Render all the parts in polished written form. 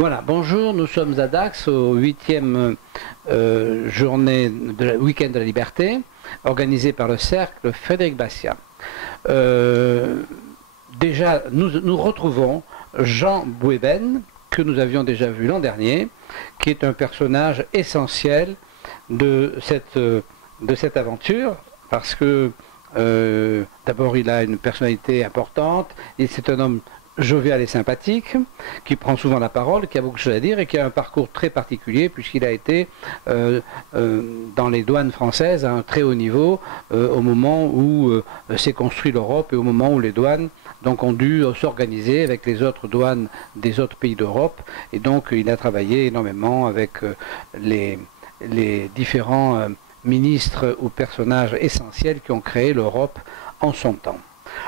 Voilà, bonjour, nous sommes à Dax au 8e journée de week-end de la liberté, organisé par le cercle Frédéric Bastiat. Déjà, nous retrouvons Jean Bouébène, que nous avions déjà vu l'an dernier, qui est un personnage essentiel de cette aventure, parce que d'abord il a une personnalité importante, et c'est un homme jovial et sympathique, qui prend souvent la parole, qui a beaucoup de choses à dire et qui a un parcours très particulier puisqu'il a été dans les douanes françaises à un très haut niveau au moment où s'est construit l'Europe et au moment où les douanes donc ont dû s'organiser avec les autres douanes des autres pays d'Europe, et donc il a travaillé énormément avec les différents ministres ou personnages essentiels qui ont créé l'Europe en son temps.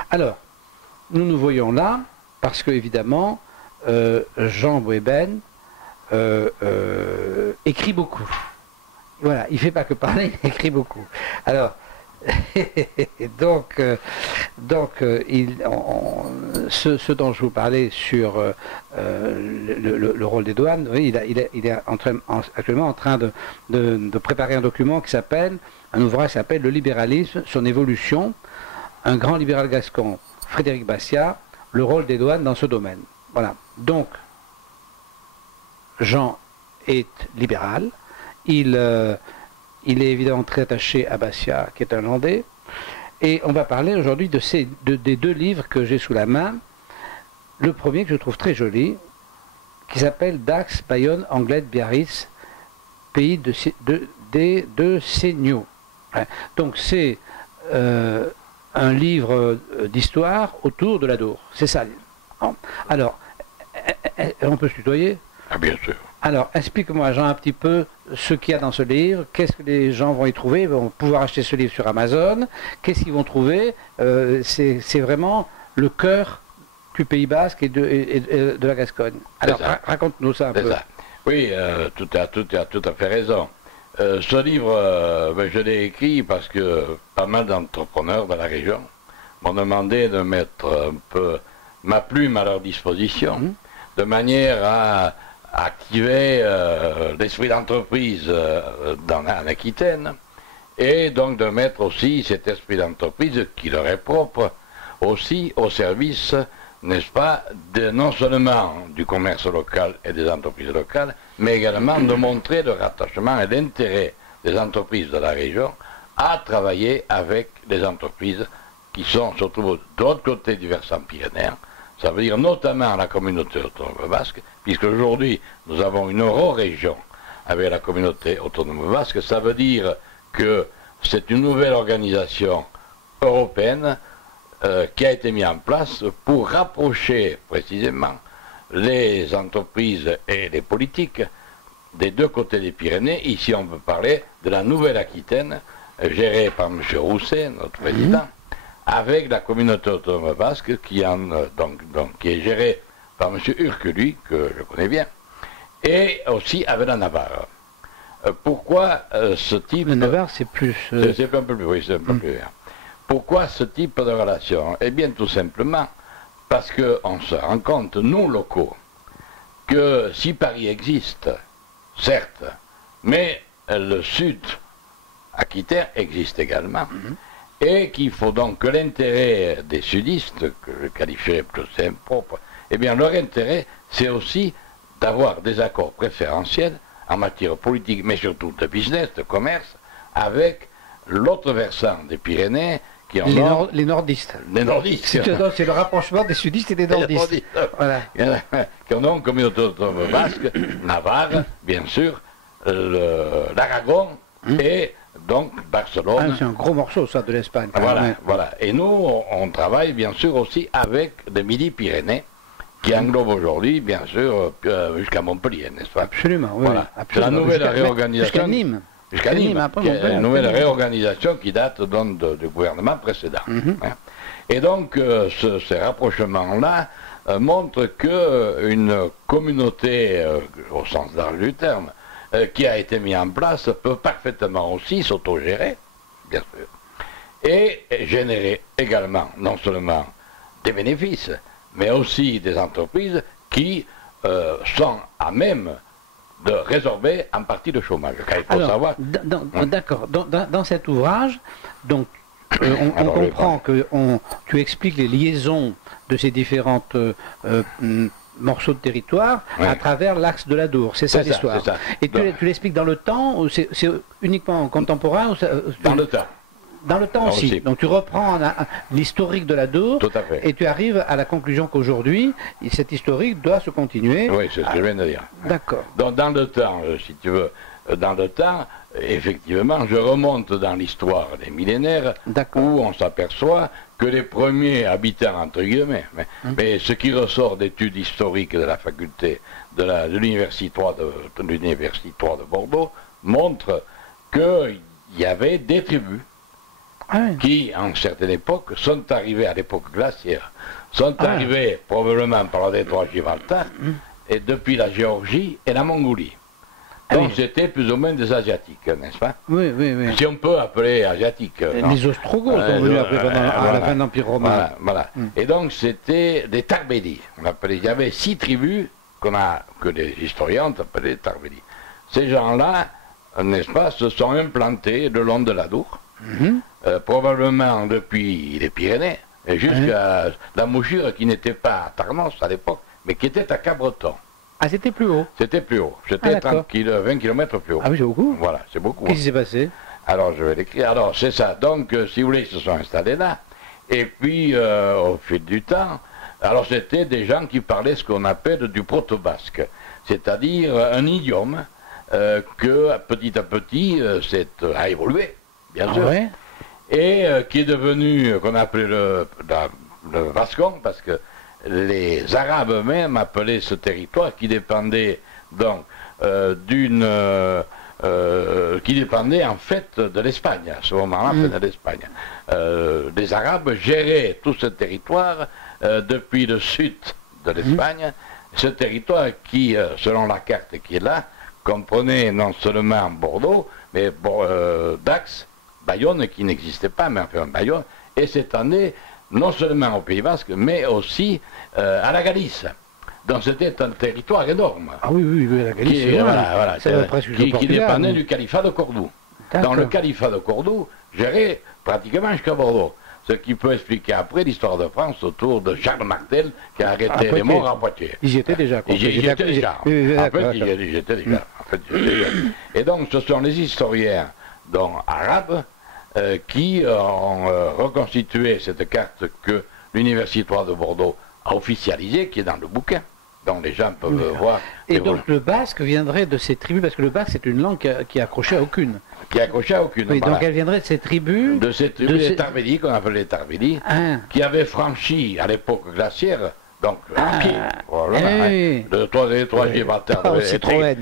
Alors, nous voyons là parce que, évidemment, Jean Bouébène écrit beaucoup. Voilà, il ne fait pas que parler, il écrit beaucoup. Alors, ce dont je vous parlais sur le rôle des douanes, oui, il est actuellement en train de préparer un document qui s'appelle, un ouvrage qui s'appelle Le libéralisme, son évolution, un grand libéral gascon, Frédéric Bastiat, le rôle des douanes dans ce domaine. Voilà. Donc, Jean est libéral. Il est évidemment très attaché à Bastiat, qui est un Landais. Et on va parler aujourd'hui des deux livres que j'ai sous la main. Le premier que je trouve très joli, qui s'appelle Dax, Bayonne, Anglet, Biarritz, pays de Seignoux. Donc c'est un livre d'histoire autour de l'Adour. C'est ça. Alors, on peut se tutoyer? Ah, bien sûr. Alors, explique-moi, Jean, un petit peu ce qu'il y a dans ce livre. Qu'est-ce que les gens vont y trouver? Ils vont pouvoir acheter ce livre sur Amazon. Qu'est-ce qu'ils vont trouver? C'est vraiment le cœur du Pays Basque et de la Gascogne. Alors, raconte-nous ça un peu. Ça. Oui, tu as tout à fait raison. Ce livre, je l'ai écrit parce que pas mal d'entrepreneurs de la région m'ont demandé de mettre un peu ma plume à leur disposition, de manière à activer l'esprit d'entreprise en Aquitaine, et donc de mettre aussi cet esprit d'entreprise qui leur est propre aussi au service, n'est-ce pas, non seulement du commerce local et des entreprises locales, mais également de montrer le rattachement et l'intérêt des entreprises de la région à travailler avec les entreprises qui sont surtout de l'autre côté du versant pyrénéen. Ça veut dire notamment la communauté autonome basque, puisque aujourd'hui nous avons une euro-région avec la communauté autonome basque. Ça veut dire que c'est une nouvelle organisation européenne qui a été mise en place pour rapprocher précisément les entreprises et les politiques des deux côtés des Pyrénées. Ici on peut parler de la Nouvelle-Aquitaine, gérée par M. Rousset, notre président, avec la communauté autonome basque qui est gérée par M. Urculu, que je connais bien, et aussi avec la Navarre. Pourquoi ce type... Le Navarre, c'est plus... C'est un peu plus, oui, c'est un peu plus... Pourquoi ce type de relation? Eh bien, tout simplement, parce qu'on se rend compte, nous, locaux, que si Paris existe, certes, mais le sud aquitaine existe également, et qu'il faut donc que l'intérêt des sudistes, que je qualifierais plus impropre, eh bien leur intérêt, c'est aussi d'avoir des accords préférentiels en matière politique, mais surtout de business, de commerce, avec l'autre versant des Pyrénées, qui en les nordistes. Les nordistes. C'est le rapprochement des sudistes et des nordistes. Voilà. Qui ont donc communauté autonome basque, Navarre, bien sûr, l'Aragon et donc Barcelone. Ah, c'est un gros morceau, ça, de l'Espagne. Voilà. Et nous, on travaille bien sûr aussi avec les Midi-Pyrénées, qui englobent aujourd'hui, bien sûr, jusqu'à Montpellier, n'est-ce pas? Absolument, oui. Voilà. Absolument. C'est la nouvelle réorganisation. Jusqu'à Nîmes. Jusqu'à Nîmes, après une nouvelle réorganisation qui date donc du gouvernement précédent. Et donc, ces rapprochements-là montrent qu'une communauté, au sens large du terme, qui a été mise en place, peut parfaitement aussi s'autogérer, bien sûr, et générer également, non seulement des bénéfices, mais aussi des entreprises qui sont à même de résorber en partie le chômage. Car il faut savoir... D'accord. Dans cet ouvrage, donc, on comprend que tu expliques les liaisons de ces différentes morceaux de territoire à travers l'axe de l'Adour. C'est ça l'histoire. Et tu l'expliques dans le temps, ou c'est uniquement contemporain ou dans le temps. Dans le temps aussi. Donc tu reprends l'historique de l'Adour et tu arrives à la conclusion qu'aujourd'hui, cette historique doit se continuer. Oui, c'est ce que je viens de dire. D'accord. Donc dans le temps, si tu veux, dans le temps, effectivement, je remonte dans l'histoire des millénaires où on s'aperçoit que les premiers habitants, entre guillemets, mais ce qui ressort d'études historiques de la faculté de l'universitoire de Bordeaux montre qu'il y avait des tribus qui, en certaines époques, sont arrivés à l'époque glaciaire, sont arrivés probablement par le détroit de Gibraltar, et depuis la Géorgie et la Mongolie. Donc c'était plus ou moins des Asiatiques, n'est-ce pas? Oui. Si on peut appeler Asiatiques. Les Ostrogoths sont venus après, à la fin de l'Empire romain. Voilà. Et donc c'était des Tarbélis. Il y avait 6 tribus que les historiens ont appelées les Tarbélis. Ces gens-là, n'est-ce pas, se sont implantés le long de l'Adour. Probablement depuis les Pyrénées, jusqu'à la mouchure qui n'était pas à Tarnos à l'époque, mais qui était à Cabreton. Ah, c'était plus haut? C'était plus haut. C'était 20 km plus haut. Ah oui, c'est beaucoup? Voilà, c'est beaucoup. Qu'est-ce qui s'est passé? Alors, je vais l'écrire. Alors, c'est ça. Donc, si vous voulez, ils se sont installés là. Et puis, au fil du temps, alors c'était des gens qui parlaient ce qu'on appelle du proto-basque, c'est-à-dire un idiome que, petit à petit, a évolué, bien sûr. Et qui est devenu, qu'on appelait le vascon, parce que les Arabes eux-mêmes appelaient ce territoire qui dépendait donc qui dépendait en fait de l'Espagne, à ce moment-là, de l'Espagne. Les Arabes géraient tout ce territoire depuis le sud de l'Espagne, ce territoire qui, selon la carte qui est là, comprenait non seulement Bordeaux, mais Dax, Bayonne qui n'existait pas, mais enfin Bayonne, et s'étendait non seulement au Pays Basque, mais aussi à la Galice. Donc c'était un territoire énorme. Ah oui, la Galice, qui dépendait du califat de Cordoue. Dans le califat de Cordoue, gérait pratiquement jusqu'à Bordeaux. Ce qui peut expliquer après l'histoire de France autour de Charles Martel qui a arrêté les morts à Poitiers. Ils y étaient déjà. Ils étaient déjà. Et donc ce sont les historiens arabes qui ont reconstitué cette carte que l'universitoire de Bordeaux a officialisée, qui est dans le bouquin, dont les gens peuvent voir. Et donc le basque viendrait de ces tribus, parce que le basque c'est une langue qui est accrochée à aucune. Qui est accrochée à aucune. Oui, donc elle viendrait de ces tribus. De ces tribus des Tarbélis, qu'on appelle les Tarbélis, qui avaient franchi à l'époque glaciaire, donc à pied, voilà, le 3 Gibraltar. Citroën.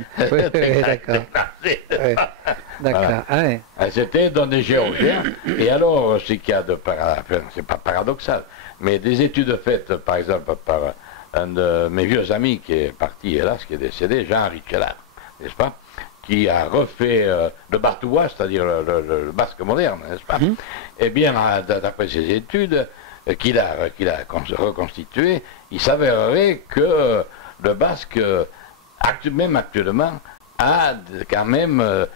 D'accord. C'était dans des géorgiens. Et alors, ce qu'il y a de c'est pas paradoxal, mais des études faites, par exemple, par un de mes vieux amis qui est parti, hélas, qui est décédé, Jean-Henri Chelard, n'est-ce pas, qui a refait le bartouois, c'est-à-dire le basque moderne, n'est-ce pas? Eh bien, d'après ses études qu'il a reconstituées, il s'avérerait que le basque, même actuellement, a quand même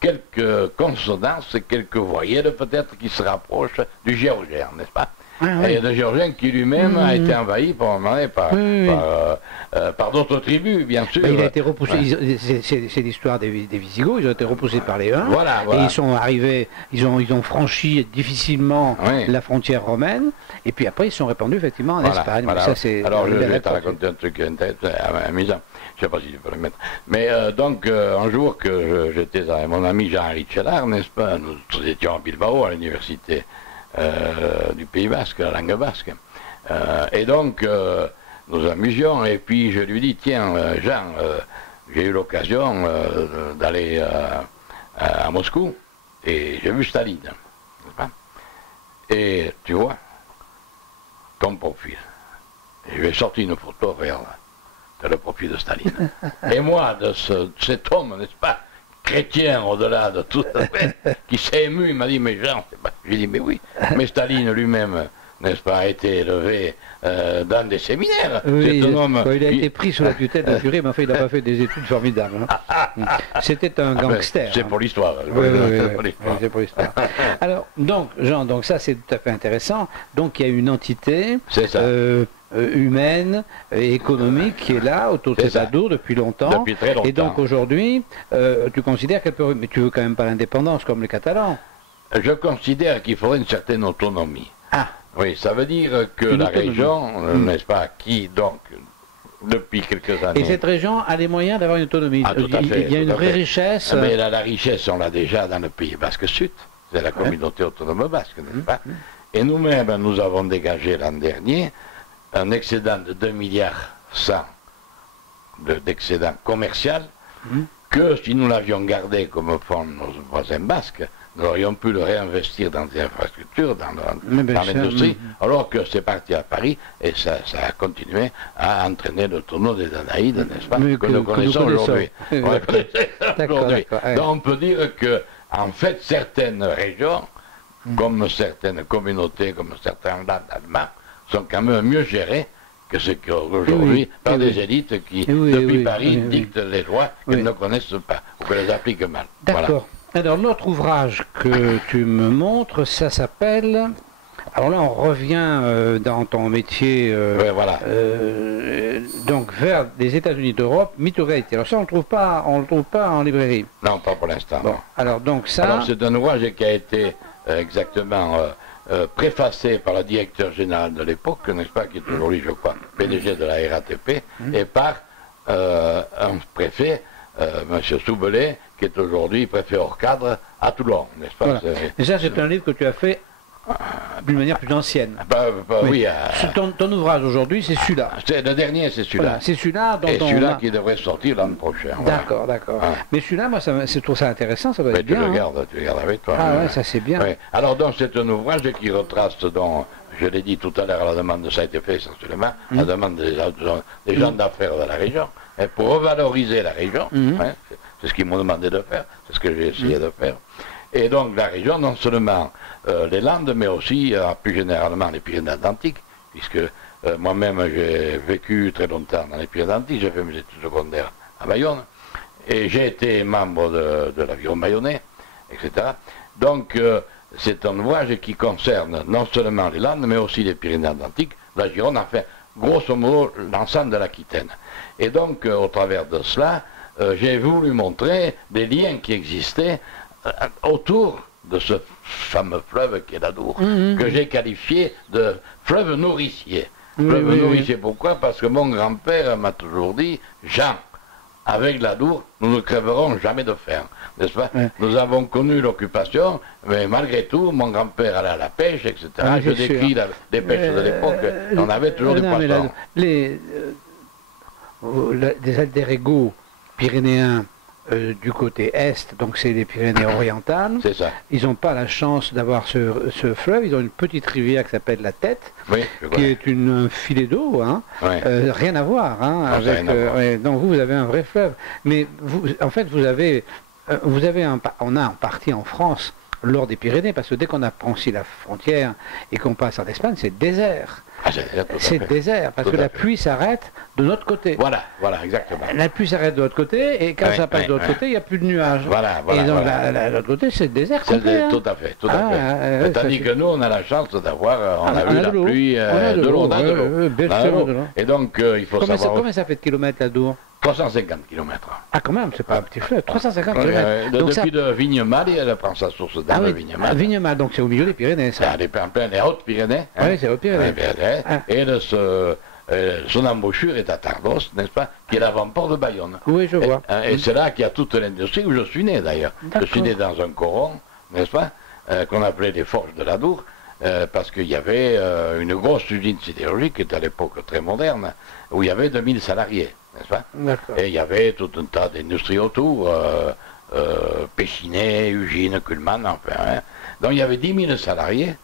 quelques consonances, quelques voyelles peut-être qui se rapprochent du géorgien, n'est-ce pas? Et le géorgien qui lui-même a été envahi par d'autres tribus, bien sûr. Il a été repoussé, c'est l'histoire des Visigoths, ils ont été repoussés par les Huns, et ils sont arrivés, ils ont franchi difficilement la frontière romaine, et puis après ils sont répandus effectivement en Espagne. Ça, alors je vais te raconter un truc amusant, je ne sais pas si tu peux le mettre. Mais donc un jour que j'étais avec mon ami Jean-Henri Chelard, n'est-ce pas, nous étions à Bilbao à l'université du Pays Basque, la langue basque. Et donc, nous amusions, et puis je lui dis, tiens, Jean, j'ai eu l'occasion d'aller à Moscou, et j'ai vu Staline. Et tu vois, ton profil. Et je lui ai sorti une photo, regarde, c'est le profil de Staline. Et moi, de cet homme, n'est-ce pas, chrétien au-delà de tout, qui s'est ému, il m'a dit, mais Jean, j'ai dit, mais oui, mais Staline lui-même n'est-ce pas, a été élevé dans des séminaires. Oui, C'est un homme il a qui- été pris sous la tutelle d'un curé, mais enfin, il n'a pas fait des études formidables. Hein. C'était un gangster. C'est hein. pour l'histoire. Oui, C'est pour l'histoire. c'est pour l'histoire. Alors, donc, Jean, donc ça c'est tout à fait intéressant. Donc, il y a une entité C'est ça. humaine et économique qui est là, autour de C'est cette ça. Adour depuis longtemps. Depuis très longtemps. Et donc, aujourd'hui, tu considères qu'elle peut... Mais tu veux quand même pas l'indépendance comme les Catalans. Je considère qu'il faudrait une certaine autonomie. Ah, Oui, ça veut dire que Une la autonomie. région, n'est-ce pas, qui donc, depuis quelques années... et cette région a les moyens d'avoir une autonomie. Ah, tout à fait, Il y a tout une à vraie fait. richesse. Mais la richesse, on l'a déjà dans le pays basque sud. C'est la communauté autonome basque, n'est-ce pas? Et nous-mêmes, nous avons dégagé l'an dernier un excédent de 2 milliards 100 d'excédent commercial que si nous l'avions gardé comme font nos voisins basques, nous aurions pu le réinvestir dans des infrastructures, Mais bien dans sûr, l'industrie, alors que c'est parti à Paris et ça a continué à entraîner le tournoi des Danaïdes, n'est-ce pas, Mais que nous connaissons aujourd'hui. Oui, Ouais, d'accord, aujourd'hui. d'accord, ouais. Donc on peut dire que, en fait, certaines régions, comme certaines communautés, comme certains landes allemands, sont quand même mieux gérées que ce qu'aujourd'hui, Oui, par oui, des oui. élites qui, Oui, depuis oui, Paris, oui, oui. dictent les lois Oui. qu'elles ne connaissent pas, ou qu'elles appliquent mal. Voilà. D'accord. Alors, l'autre ouvrage que tu me montres, ça s'appelle... Alors là, on revient dans ton métier, Ouais, voilà. donc vers les États-Unis d'Europe, mythe ou réalité. Alors ça, on le trouve pas en librairie. Non, pas pour l'instant. Bon, non. alors donc ça... Alors c'est un ouvrage qui a été exactement préfacé par le directeur général de l'époque, n'est-ce pas, qui est aujourd'hui, je crois, PDG de la RATP, et par un préfet, M. Soubelet, qui est aujourd'hui préfet hors cadre à Toulon, n'est-ce pas? Voilà. Et ça, c'est un livre que tu as fait d'une manière plus ancienne. Oui, Ton ouvrage aujourd'hui, c'est celui-là. le dernier, c'est celui-là. Voilà, c'est celui-là dont Et on celui-là a- qui devrait sortir l'an prochain. voilà. D'accord, d'accord. Ouais. Mais celui-là, moi, je trouve ça intéressant, ça doit Mais être tu bien. le hein. gardes, tu le gardes avec toi. Ah hein. ouais, ça c'est bien. Ouais. Alors donc c'est un ouvrage qui retrace, donc, je l'ai dit tout à l'heure, à la demande, ça a été fait essentiellement, à la demande des gens d'affaires de la région, et pour revaloriser la région, hein, c'est ce qu'ils m'ont demandé de faire, c'est ce que j'ai essayé de faire. Et donc la région, non seulement les Landes, mais aussi plus généralement les Pyrénées-Atlantiques, puisque moi-même j'ai vécu très longtemps dans les Pyrénées-Atlantiques, j'ai fait mes études secondaires à Bayonne, et j'ai été membre de l'aviron bayonnais, etc. Donc c'est un ouvrage qui concerne non seulement les Landes, mais aussi les Pyrénées-Atlantiques, la Gironde, enfin, grosso modo, l'ensemble de l'Aquitaine. Et donc, au travers de cela, j'ai voulu montrer des liens qui existaient autour de ce fameux fleuve qui est l'Adour, que j'ai qualifié de fleuve nourricier. Oui, Fleuve oui, nourricier, pourquoi? Parce que mon grand-père m'a toujours dit, Jean, avec l'Adour, nous ne crèverons jamais de faim, n'est-ce pas? Ouais. Nous avons connu l'occupation, mais malgré tout, mon grand-père allait à la pêche, etc. Ah, Je bien sûr. décris les pêches de l'époque, on avait toujours des non, mais poissons. des alter-ego pyrénéens du côté est, donc c'est les Pyrénées orientales, C'est ça, ils n'ont pas la chance d'avoir ce fleuve, ils ont une petite rivière qui s'appelle la Tête, oui, je qui connais. est un filet d'eau, hein, Ouais. rien à voir, hein, Non, ça avec, n'a rien à voir. ouais, donc vous avez un vrai fleuve. Mais vous, en fait, on a en partie en France, lors des Pyrénées, parce que dès qu'on a franchi la frontière et qu'on passe en Espagne, c'est désert. Ah, tout à C'est fait. désert, parce Tout que à la fait. pluie s'arrête de notre côté. Voilà, exactement. La pluie s'arrête de l'autre côté, et quand Ouais, ça passe ouais, de l'autre ouais. côté, il n'y a plus de nuages. Voilà, et donc voilà. l'autre côté, c'est le désert C'est complet. hein. tout à fait, tout à Ah, fait. Tandis ça, que nous, on a la chance d'avoir, on Ah, a on eu a la de l'eau. pluie, On a de de l'eau, l'eau, on a de ouais, l'eau. bien On a sûr, de l'eau. de l'eau. Et donc, il faut Combien savoir... ça fait de kilomètres la Dour 350 km. Ah, quand même, c'est pas un petit fleuve, 350 km. Donc Depuis de Vignemale, elle prend sa source dans ah le oui, Vignemale. Vignemale, donc c'est au milieu des Pyrénées, ça. Elle est en plein les Hautes-Pyrénées. Oui, c'est aux Pyrénées. Ah. Et son embouchure est à Tardos, n'est-ce pas, qui est l'avant-port de Bayonne. Oui, je vois. Et c'est là qu'il y a toute l'industrie où je suis né d'ailleurs. Je suis né dans un coron, n'est-ce pas, qu'on appelait les forges de l'Adour, parce qu'il y avait une grosse usine sidérurgique qui était à l'époque très moderne, où il y avait 2000 salariés, n'est-ce pas? D'accord. Et il y avait tout un tas d'industries autour, Péchinet, Ugine, Kuhlmann, enfin. Hein. Donc il y avait 10 000 salariés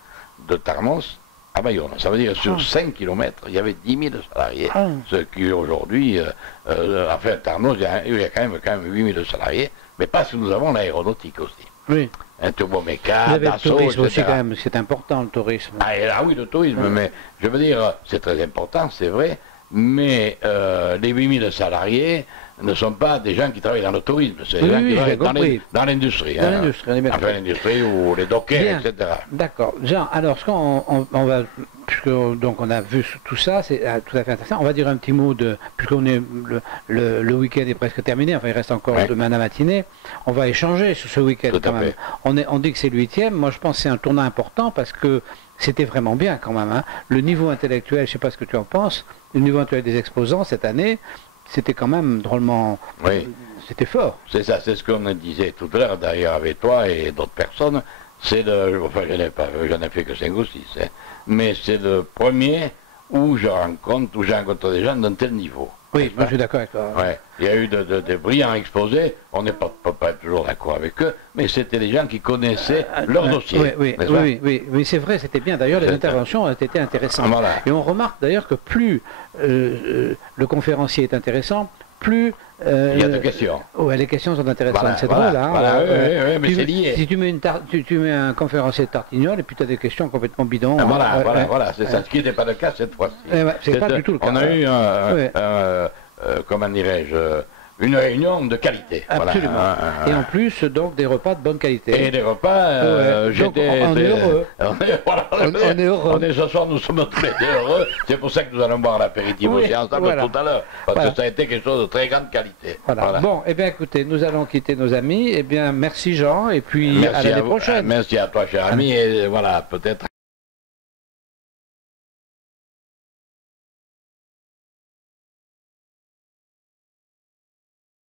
de Tarnos à Bayonne. Ça veut dire sur 5 km, il y avait 10 000 salariés. Ah. Ce qui aujourd'hui, enfin Tarnos, il y a quand même 8 000 salariés, mais parce que nous avons l'aéronautique aussi. Oui. Un turboméca, Vous avez le Dassault, tourisme aussi etc. quand même, c'est important le tourisme. Ah, et là, oui, le tourisme, mais je veux dire, c'est très important, c'est vrai, mais les 8000 salariés ne sont pas des gens qui travaillent dans le tourisme, c'est des gens qui travaillent dans l'industrie. Dans l'industrie, on est bien enfin, l'industrie ou les dockers, etc. D'accord. Jean, alors, ce qu'on va, puisque donc on a vu tout ça, c'est tout à fait intéressant. On va dire un petit mot de, puisqu'on est le week-end est presque terminé, enfin il reste encore demain la matinée, on va échanger sur ce week-end quand même. On dit que c'est le 8e, moi je pense que c'est un tournant important parce que c'était vraiment bien quand même. Hein. Le niveau intellectuel, je ne sais pas ce que tu en penses, le niveau intellectuel des exposants cette année, c'était quand même drôlement... Oui. C'était fort. C'est ça, c'est ce qu'on disait tout à l'heure, d'ailleurs, avec toi et d'autres personnes. C'est le... Enfin, j'en ai fait que 5 ou 6. Hein, mais c'est le premier où j'ai rencontré des gens d'un tel niveau. Oui, moi je suis d'accord avec toi. Ouais. Il y a eu de brillants exposés, on ne peut pas être toujours d'accord avec eux, mais c'était des gens qui connaissaient leur dossier. Oui, c'est vrai, c'était bien. D'ailleurs, les interventions ont été intéressantes. Voilà. Et on remarque d'ailleurs que plus le conférencier est intéressant, plus... il y a de questions. Ouais, les questions sont intéressantes, voilà, c'est drôle. Hein, oui, mais c'est lié. Si tu mets, un conférencier de Tartignol et puis tu as des questions complètement bidons. Voilà, c'est ça, ce qui n'était pas le cas cette fois-ci. C'est pas du tout le cas. On a eu comment dirais-je, une réunion de qualité. Absolument. Voilà. Et en plus, donc, des repas de bonne qualité. Et des repas, j'étais... On est heureux. On est heureux. Ce soir, nous sommes tous les deux heureux. C'est pour ça que nous allons boire l'apéritif aussi ensemble tout à l'heure. Parce que ça a été quelque chose de très grande qualité. Voilà. Bon, eh bien, écoutez, nous allons quitter nos amis. Eh bien, merci Jean, et puis à l'année prochaine. Merci à toi, cher ami, et voilà, peut-être...